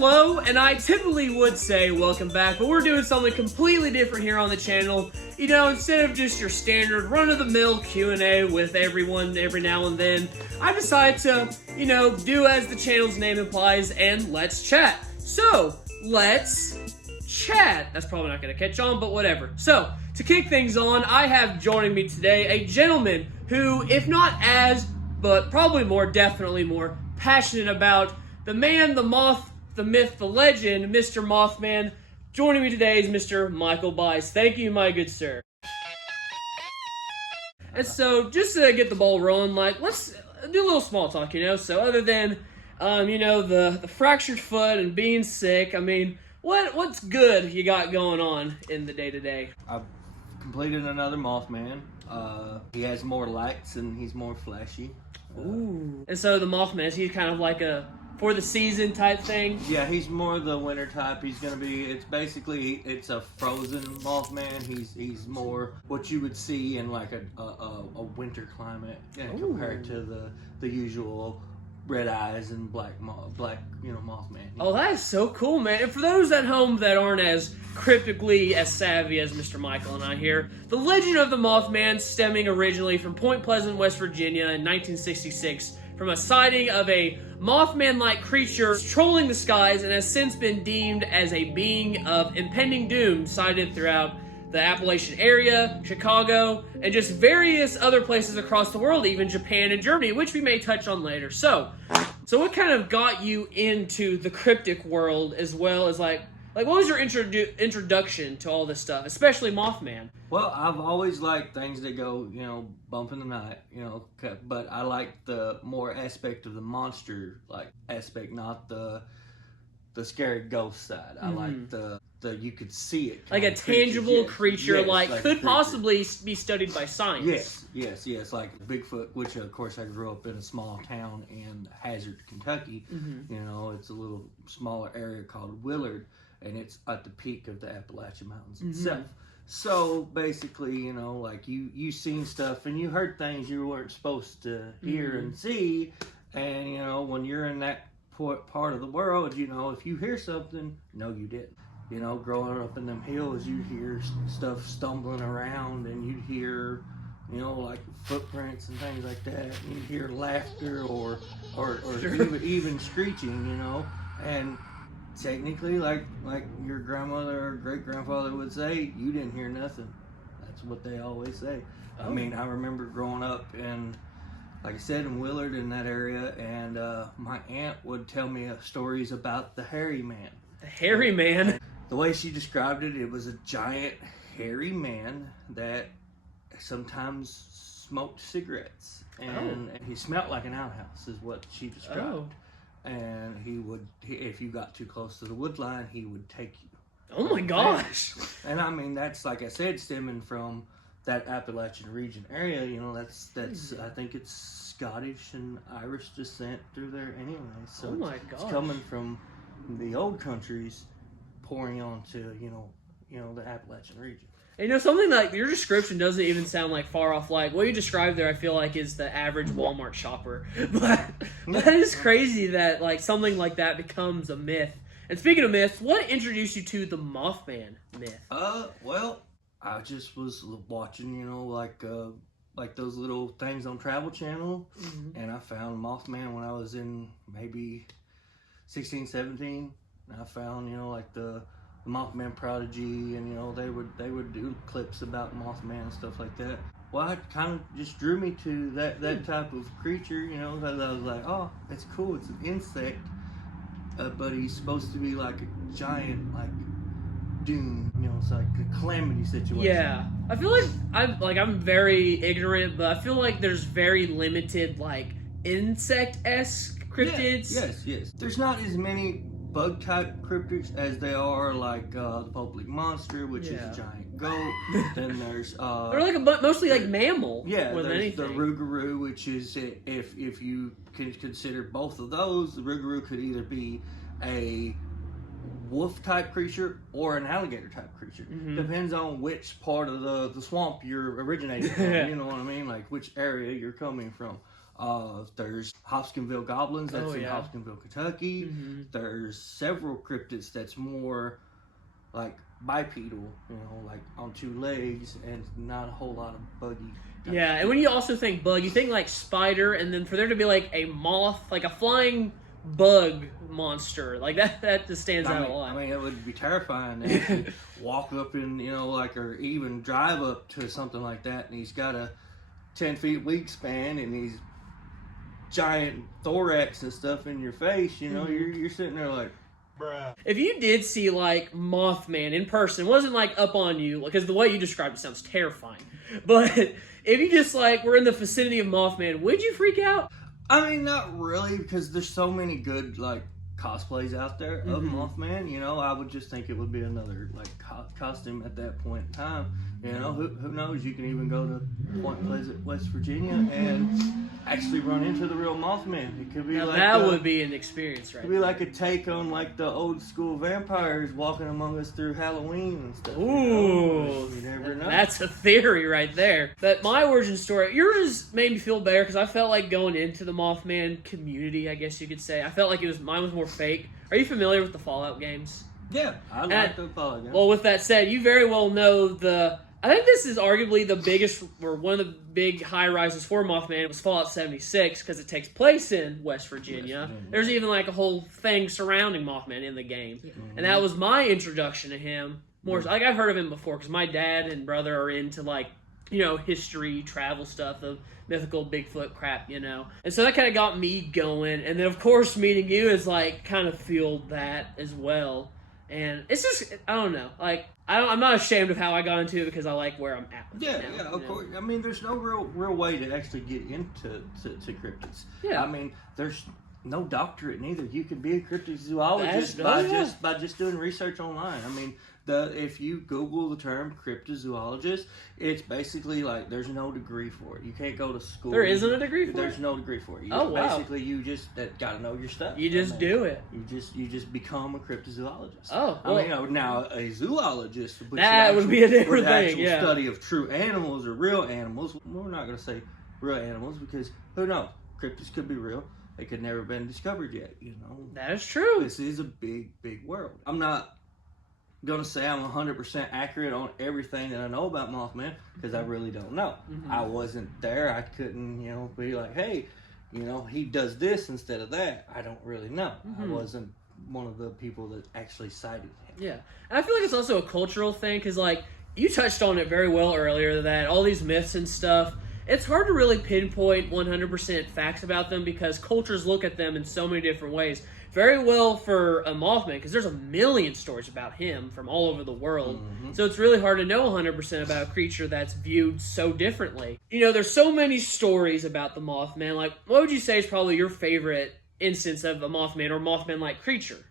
hello, and I typically would say welcome back, but we're doing something completely different here on the channel. You know, instead of just your standard run-of-the-mill Q&A with everyone every now and then, I decided to, you know, do as the channel's name implies, and let's chat. So, let's chat. That's probably not going to catch on, but whatever. So, to kick things on, I have joining me today a gentleman who, if not as, but probably more, definitely more, passionate about the man, the moth, the myth, the legend, Mr. Mothman. Joining me today is Mr. Michael Bies. Thank you, my good sir. And so, just to get the ball rolling, like, let's do a little small talk, you know? So, other than, you know, the fractured foot and being sick, I mean, what's good you got going on in the day-to-day? I've completed another Mothman. He has more lights and he's more flashy. Ooh. And so the Mothman, is he kind of like a for the season type thing? Yeah, he's more the winter type. He's gonna be. It's basically it's a frozen Mothman. He's more what you would see in like a winter climate, compared to the usual red eyes and black Mothman. Oh, that is so cool, man. And for those at home that aren't as cryptically as savvy as Mr. Michael and I here, the legend of the Mothman stemming originally from Point Pleasant, West Virginia in 1966 from a sighting of a Mothman-like creature trolling the skies and has since been deemed as a being of impending doom sighted throughout the Appalachian area, Chicago, and just various other places across the world, even Japan and Germany, which we may touch on later. So what kind of got you into the cryptic world, as well as like what was your introduction to all this stuff, especially Mothman? Well, I've always liked things that go, you know, bump in the night, you know, but I like the more aspect of the monster like aspect, not the scary ghost side. I like the you could see it, like a tangible creature, yes, like could creature. Possibly be studied by science. Yes, like Bigfoot, which of course I grew up in a small town in Hazard, Kentucky. You know, it's a little smaller area called Willard, and it's at the peak of the Appalachian Mountains itself. So basically, you know, like you seen stuff and you heard things you weren't supposed to hear and see, and you know, when you're in that part of the world, you know, if you hear something, no, you didn't. You know, growing up in them hills, you hear stuff stumbling around, and you'd hear, you know, like footprints and things like that. And you'd hear laughter or even screeching, you know. And technically, like your grandmother or great grandfather would say, you didn't hear nothing. That's what they always say. I mean, I remember growing up in, like I said, in Willard, in that area, and my aunt would tell me stories about the hairy man. The hairy man? The way she described it, it was a giant, hairy man that sometimes smoked cigarettes. And he smelled like an outhouse, is what she described. And he would, if you got too close to the wood line, he would take you. Oh my gosh! And I mean, that's, like I said, stemming from that Appalachian region area. You know, that's I think it's Scottish and Irish descent through there anyway. So oh my gosh. It's coming from the old countries pouring onto, you know, the Appalachian region. You know, something like your description doesn't even sound like far off. Like what you described there, I feel like is the average Walmart shopper. But that is crazy that like something like that becomes a myth. And speaking of myths, what introduced you to the Mothman myth? Well, I just was watching, you know, like those little things on Travel Channel, and I found Mothman when I was in maybe 16, 17. And I found, you know, like the Mothman Prodigy, and you know, they would do clips about Mothman and stuff like that. Well, it kind of just drew me to that type of creature, you know. That I was like, oh, it's cool. It's an insect, but he's supposed to be like a giant, like doom. You know, it's like a calamity situation. Yeah, I feel like I'm very ignorant, but I feel like there's very limited like insect-esque cryptids. Yes. There's not as many bug type cryptids as they are like the public monster, which is a giant goat. Then there's they're like mostly like mammal. Yeah, more than there's anything. the rougarou, which is if you can consider both of those, the rougarou could either be a wolf type creature or an alligator type creature. Depends on which part of the swamp you're originating from. You know what I mean? Like which area you're coming from. There's Hopkinsville Goblins, that's in yeah. Hopkinsville, Kentucky. Mm-hmm. There's several cryptids that's more like bipedal, like on two legs and not a whole lot of buggy. Yeah, and when you also think bug, you think like spider, and then for there to be like a moth, like a flying bug monster, like that just stands out a lot. I mean, it would be terrifying to actually walk up and, or even drive up to something like that, and he's got a 10 feet wingspan and he's giant thorax and stuff in your face, you're sitting there like, bruh. If you did see like Mothman in person, wasn't like up on you, because the way you described it sounds terrifying, but if you just like were in the vicinity of Mothman, would you freak out? I mean, not really, because there's so many good like cosplays out there of Mothman. I would just think it would be another like costume at that point in time. Who knows? You can even go to Point Pleasant, West Virginia, and actually run into the real Mothman. It could be that would be an experience, right? It'd be like a take on like the old school vampires walking among us through Halloween and stuff. Ooh, you never know. That's a theory right there. But my origin story, yours made me feel better because I felt like going into the Mothman community, I guess you could say. I felt like mine was more fake. Are you familiar with the Fallout games? Yeah, I like the Fallout games. Well, with that said, you very well know I think this is arguably the biggest, or one of the big high rises for Mothman. It was Fallout 76 because it takes place in West Virginia. There's even like a whole thing surrounding Mothman in the game, and that was my introduction to him. More like I've heard of him before because my dad and brother are into like history, travel stuff, the mythical Bigfoot crap, and so that kind of got me going. And then of course meeting you is like kind of fueled that as well. And it's just, I don't know, like, I'm not ashamed of how I got into it because I like where I'm at with it now, of course. I mean, there's no real way to actually get into cryptids. Yeah. I mean, there's no doctorate neither. You can be a cryptozoologist by just doing research online. I mean, if you Google the term cryptozoologist, it's basically like there's no degree for it. You can't go to school. There isn't a degree for it? There's no degree for it. Basically, you just got to know your stuff. You just do it. You just become a cryptozoologist. Oh, well, I mean, now a zoologist, that would be a different thing. Yeah. Study of true animals or real animals. We're not going to say real animals because who knows? Cryptids could be real. They could never been discovered yet. That is true. This is a big world. I'm not gonna say I'm 100% accurate on everything that I know about Mothman because I really don't know. I wasn't there. I couldn't, be like, hey, he does this instead of that. I don't really know. I wasn't one of the people that actually cited him. Yeah, and I feel like it's also a cultural thing because, like, you touched on it very well earlier that all these myths and stuff. It's hard to really pinpoint 100% facts about them because cultures look at them in so many different ways. Very well for a Mothman because there's a million stories about him from all over the world. So it's really hard to know 100% about a creature that's viewed so differently. There's so many stories about the Mothman. Like, what would you say is probably your favorite instance of a Mothman or Mothman-like creature?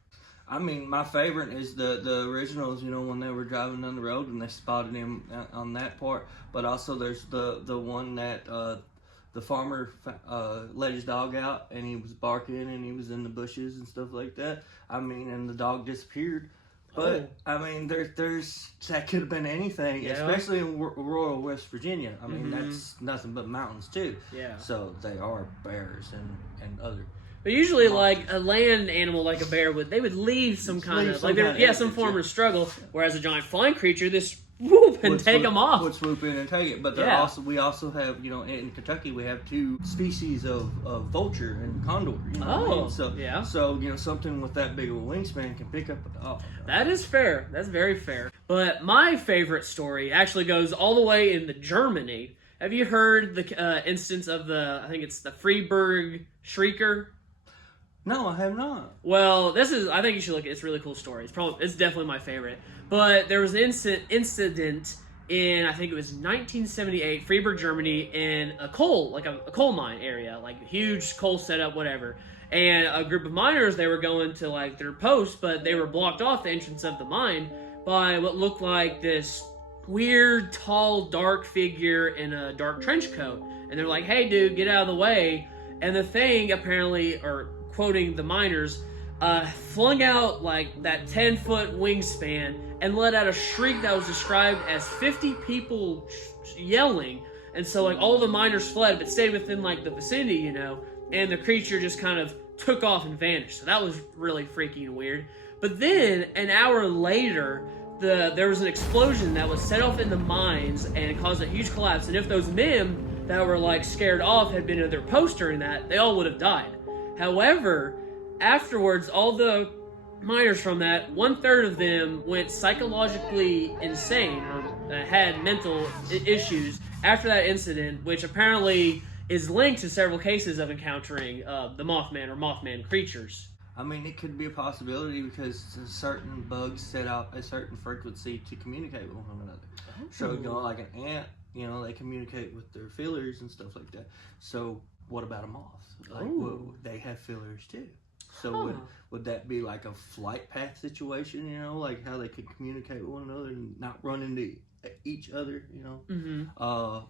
I mean, my favorite is the originals, when they were driving down the road and they spotted him on that part. But also there's the one that the farmer let his dog out and he was barking and he was in the bushes and stuff like that. I mean, and the dog disappeared. But, I mean, there's that could have been anything, especially in rural West Virginia. I mean, that's nothing but mountains, too. Yeah. So they are bears and other. But usually, like, a land animal like a bear, they would leave some kind of, like, some form of struggle, whereas a giant flying creature, whoop and take them off. Would swoop in and take it. But we also have, in Kentucky, we have two species of vulture and condor. So something with that big of a wingspan can pick up a dog. That is fair. That's very fair. But my favorite story actually goes all the way into Germany. Have you heard the instance of I think it's the Freiburg Shrieker? No, I have not. Well, I think you should look at it. It's a really cool story. It's definitely my favorite. But there was an incident in, I think it was 1978, Freiburg, Germany, in a coal mine area, like a huge coal setup, whatever. And a group of miners, they were going to like their post, but they were blocked off the entrance of the mine by what looked like this weird, tall, dark figure in a dark trench coat. And they're like, hey, dude, get out of the way. And the thing apparently, or quoting the miners, flung out like that 10-foot wingspan and let out a shriek that was described as 50 people yelling. And so, like, all the miners fled, but stayed within, like, the vicinity, you know, and the creature just kind of took off and vanished. So that was really freaky and weird. But then, an hour later, there was an explosion that was set off in the mines and caused a huge collapse. And if those men that were, like, scared off had been in their post during that, they all would have died. However, afterwards, all the miners from that, 1/3 of them went psychologically insane or had mental issues after that incident, which apparently is linked to several cases of encountering the Mothman or Mothman creatures. I mean, it could be a possibility because certain bugs set out a certain frequency to communicate with one another. Oh. So, you know, like an ant, you know, they communicate with their feelers and stuff like that. So, what about a moth? Like, well, they have feelers too. So, would that be like a flight path situation, you know, like how they could communicate with one another and not run into each other, you know? Mm-hmm.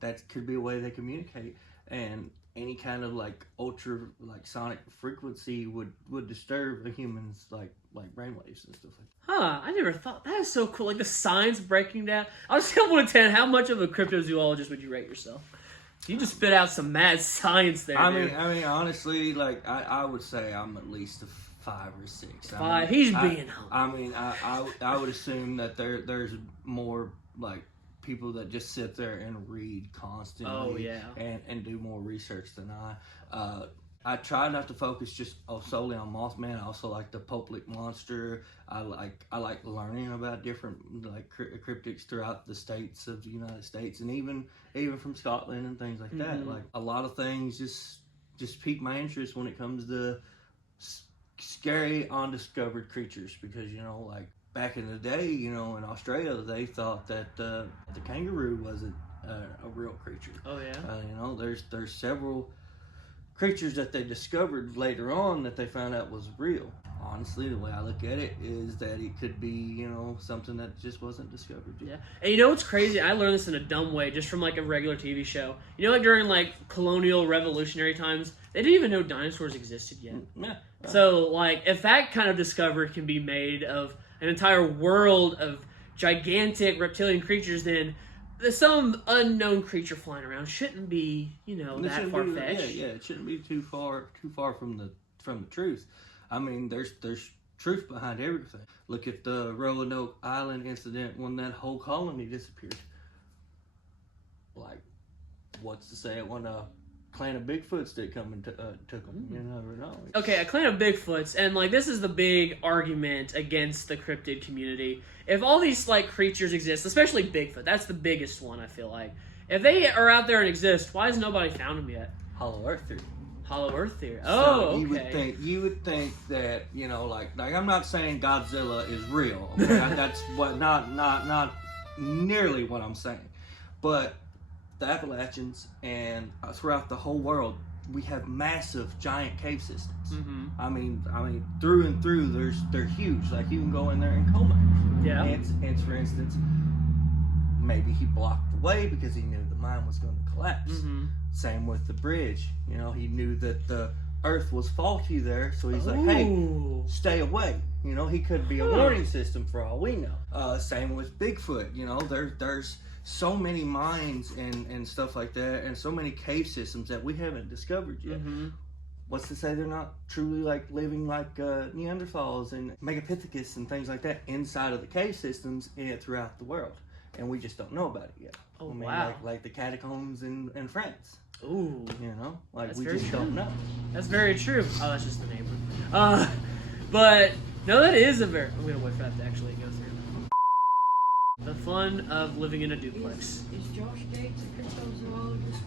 That could be a way they communicate. And any kind of like ultra like sonic frequency would disturb a human's like brainwaves and stuff like that. Huh, I never thought. That is so cool. Like the science breaking down. I was scale 1 to 10, how much of a cryptozoologist would you rate yourself? You just spit out some mad science there, dude. I mean, honestly, like I would say I'm at least a 5 or 6. 5. He's being humble. I mean, I would assume that there's more like people that just sit there and read constantly and do more research than I try not to focus just solely on Mothman. I also like the Poplic monster. I like learning about different like cryptids throughout the states of the United States, and even from Scotland and things like that. Like a lot of things just pique my interest when it comes to scary undiscovered creatures, because you know, like back in the day, you know, in Australia, they thought that the kangaroo wasn't a real creature. Oh yeah. You know, there's several creatures that they discovered later on that they found out was real. Honestly, the way I look at it is that it could be, you know, something that just wasn't discovered yet. Yeah. And you know what's crazy? I learned this in a dumb way just from like a regular TV show. You know, like during like colonial revolutionary times, they didn't even know dinosaurs existed yet. Yeah. So like if that kind of discovery can be made of an entire world of gigantic reptilian creatures, then some unknown creature flying around shouldn't be, you know, that far-fetched. Yeah, it shouldn't be too far from the truth. I mean, there's truth behind everything. Look at the Roanoke Island incident when that whole colony disappeared. Like, what's to say it when a clan of Bigfoots did come and took them? You never know. Okay, a clan of Bigfoots, and like this is the big argument against the cryptid community. If all these like creatures exist, especially Bigfoot, that's the biggest one, I feel like. If they are out there and exist, why has nobody found them yet? Hollow Earth theory. Hollow Earth theory. Oh, okay. You would think that, you know, like I'm not saying Godzilla is real. Okay? That's what not nearly what I'm saying. But the Appalachians and throughout the whole world, we have massive giant cave systems. I mean through and through, they're huge. Like you can go in there and comb it. Yeah. Ants, for instance, maybe he blocked the way because he knew the mine was going to collapse. Same with the bridge. You know, he knew that the earth was faulty there, so he's like, hey, stay away. You know, he could be a warning system for all we know. Same with Bigfoot. You know, there's so many mines and stuff like that, and so many cave systems that we haven't discovered yet. What's to say they're not truly like living like Neanderthals and Megapithecus and things like that inside of the cave systems throughout the world, and we just don't know about it yet. Oh, I mean, wow. like the catacombs in France. Ooh. You know, like That's we very just true. don't know. That's very true. Oh, that's just the neighbor. But no, that is a very. I'm gonna wait for that to actually go through. The fun of living in a duplex. Is Josh Gates a cryptozoologist?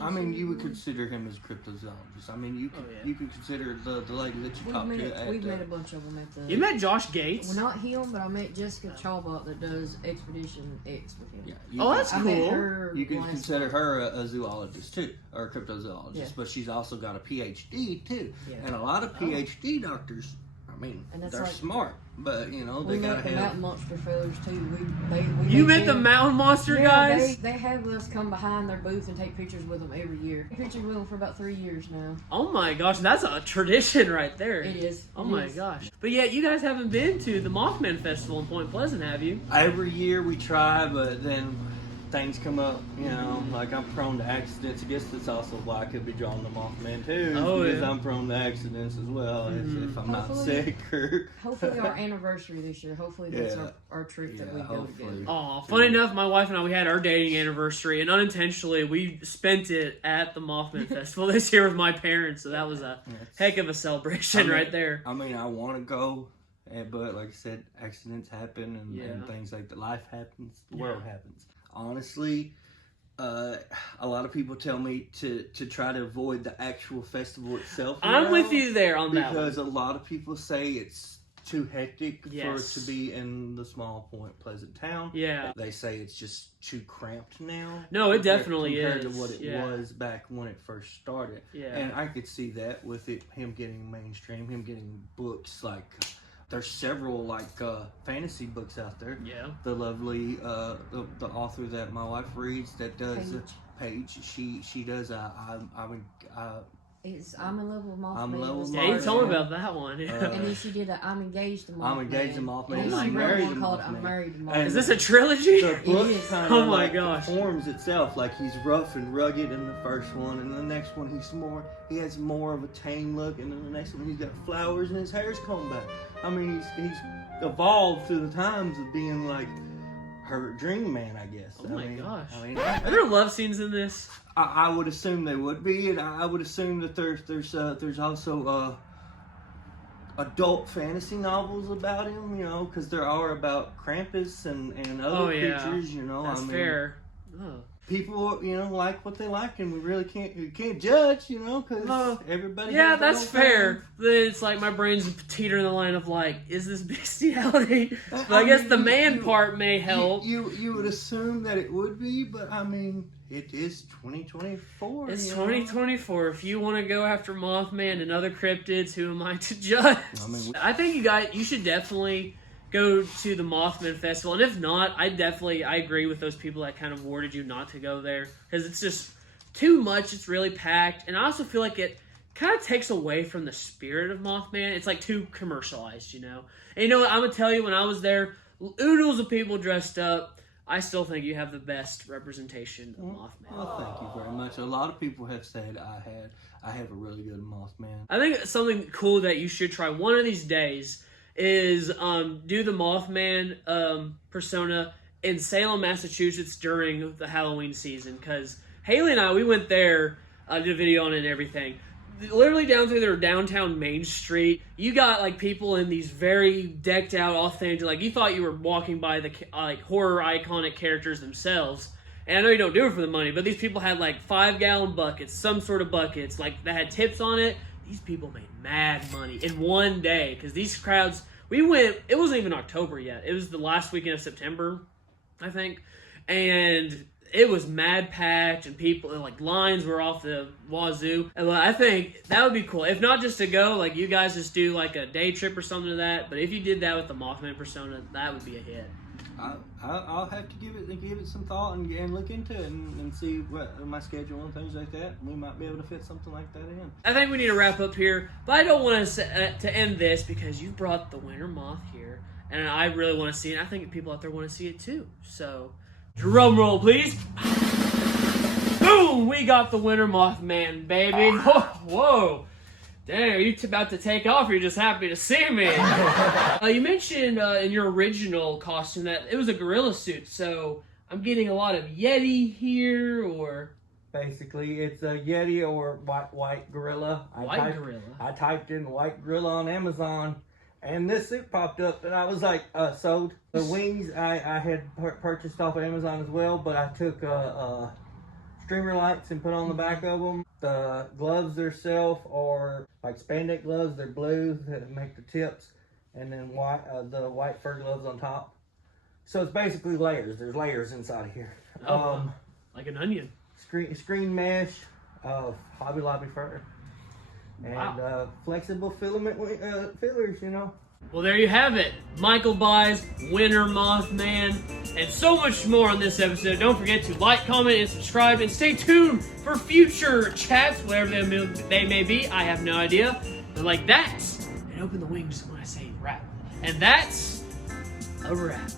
I mean, you would consider him as a cryptozoologist. I mean, you could you could consider the lady that you talked to. We've met a bunch of them at the. You met Josh Gates? Well, not him, but I met Jessica Chalbot that does Expedition X with him. Yeah, oh, that's I cool. met her you can last consider month. her a zoologist too, or a cryptozoologist, Yeah. but she's also got a PhD too. Yeah. And a lot of PhD doctors, I mean, And that's they're like- smart, but you know, We they met gotta the have. mountain monster fellows too. You met met the them. mountain monster guys? They have us come behind their booth and take pictures with them every year. Pictures with them for about 3 years now. Oh my gosh, that's a tradition right there. It is. Oh It my is. gosh. But yet, you guys haven't been to the Mothman Festival in Point Pleasant, have you? Every year we try, but then things come up, you know, like I'm prone to accidents. I guess that's also why I could be drawn to Mothman too, because I'm prone to accidents as well, if I'm not sick or... Hopefully our anniversary this year, hopefully that's our trip that we go together. Oh, funny enough, my wife and I, we had our dating anniversary, and unintentionally, we spent it at the Mothman Festival this year with my parents, so that was a heck of a celebration right there. I mean, I want to go, but like I said, accidents happen, and things like that. Life happens, the world happens. Honestly, a lot of people tell me to try to avoid the actual festival itself. I'm with you there on that one. Because a lot of people say it's too hectic for it to be in the small Point Pleasant town. Yeah. They say it's just too cramped now. No, it definitely compared is. to what it was back when it first started. Yeah. And I could see that with him getting mainstream, him getting books like... There's several like fantasy books out there. Yeah. The lovely the author that my wife reads that does Paige. She does I'm in love with Mothman. I'm in love with Mothman. Yeah, you told me about that one. And then she did I'm engaged to Mothman. I'm engaged to Mothman. And I'm married to Mothman. I'm married to Mothman. Is this a trilogy? The book kind of like forms itself. Like he's rough and rugged in the first one, and the next one he has more of a tame look, and then the next one he's got flowers and his hair's combed back. I mean, he's evolved through the times of being like her dream man, I guess. Oh my gosh. I mean, are there love scenes in this? I would assume there would be, and I would assume that there's also adult fantasy novels about him, you know, because there are about Krampus and other creatures, you know. That's fair. People, you know, like what they like, and we can't judge, you know, because everybody. Yeah, that's fair. It's like my brain's teetering the line of like, is this bestiality? But I guess the man part may help. You would assume that it would be, but I mean, it is 2024. It's 2024. If you want to go after Mothman and other cryptids, who am I to judge? I think you should definitely go to the Mothman Festival, and if not, I agree with those people that kind of warded you not to go there, because it's just too much. It's really packed, and I also feel like it kind of takes away from the spirit of Mothman. It's like too commercialized, you know. And you know what, I'm gonna tell you, when I was there, oodles of people dressed up. I still think you have the best representation of Mothman. Well, thank you very much. A lot of people have said I have a really good Mothman. I think something cool that you should try one of these days is do the Mothman persona in Salem, Massachusetts during the Halloween season. Because Haley and I, we went there, did a video on it and everything. Literally down through their downtown Main Street, you got like people in these very decked out, authentic, like you thought you were walking by the like horror iconic characters themselves. And I know you don't do it for the money, but these people had like 5-gallon buckets, some sort of buckets, like that had tips on it. These people made mad money in one day, because these crowds, we went, it wasn't even October yet. It was the last weekend of September, I think. And it was mad packed, and people, like lines were off the wazoo. And I think that would be cool. If not just to go, like you guys just do like a day trip or something to that. But if you did that with the Mothman persona, that would be a hit. I'll have to give it some thought and look into it and see what my schedule and things like that. We might be able to fit something like that in. I think we need to wrap up here, but I don't want to end this because you brought the winter moth here, and I really want to see it. I think people out there want to see it too. So, drum roll, please. Boom! We got the winter Mothman, baby. Whoa. Dang, are you about to take off, or are you just happy to see me? You mentioned in your original costume that it was a gorilla suit, so I'm getting a lot of Yeti here, or... Basically, it's a Yeti or white gorilla. Gorilla? I typed in white gorilla on Amazon, and this suit popped up, and I was like, sold. The wings I had purchased off of Amazon as well, but I took streamer lights and put on the back of them. The gloves themselves are like spandex gloves. They're blue that make the tips, and then the white fur gloves on top. So it's basically layers. There's layers inside of here. Like an onion. Screen mesh, Hobby Lobby fur, and flexible filament fillers. You know. Well, there you have it. Michael Bies, Winter Mothman, and so much more on this episode. Don't forget to like, comment, and subscribe, and stay tuned for future chats, whatever they may be. I have no idea. But like that, and open the wings when I say wrap. And that's a wrap.